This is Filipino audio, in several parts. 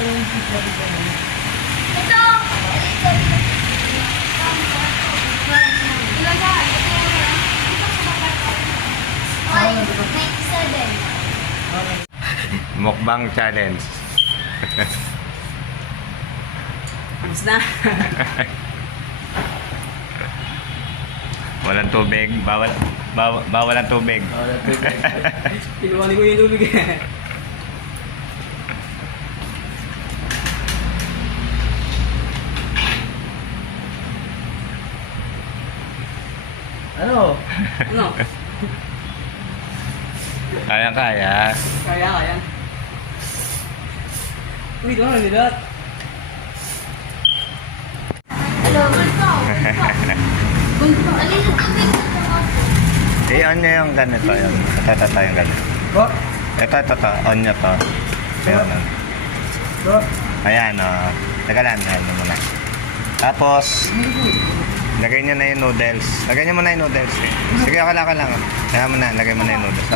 Ito! Ilaga! Ay, 97. Mukbang challenge. Tapos na. Walang tubig. Bawal ang tubig. Pinuhanin ko yung tubig eh. Ano? Ano? Kaya. Kaya. Uy, ito na, nilat. Hello, bunso. Bunso. Alin yung tubig? I-on nyo yung ganito. Ito yung ganito. Bo? Ito. On nyo to. Ayan. Bo? Ayan, teka lang. Ayan mo muna. Tapos, lagay nyo na yung noodles. Lagay nyo muna yung noodles. Sige, ako lang. Kaya mo na, lagay mo na yung noodles.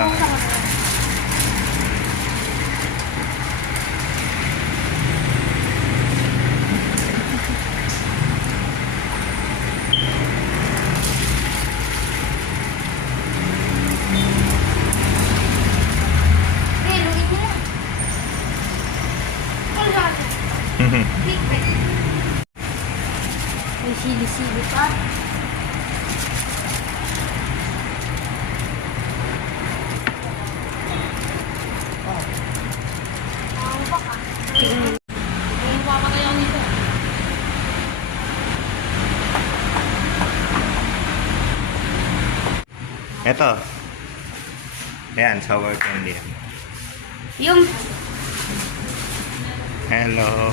Okay, lugin mo yan. Wala. Big. May sili-sili pa. Ang baka. Ang baka kayo nito. Ito. Ayan, sour candy. Yung Hello.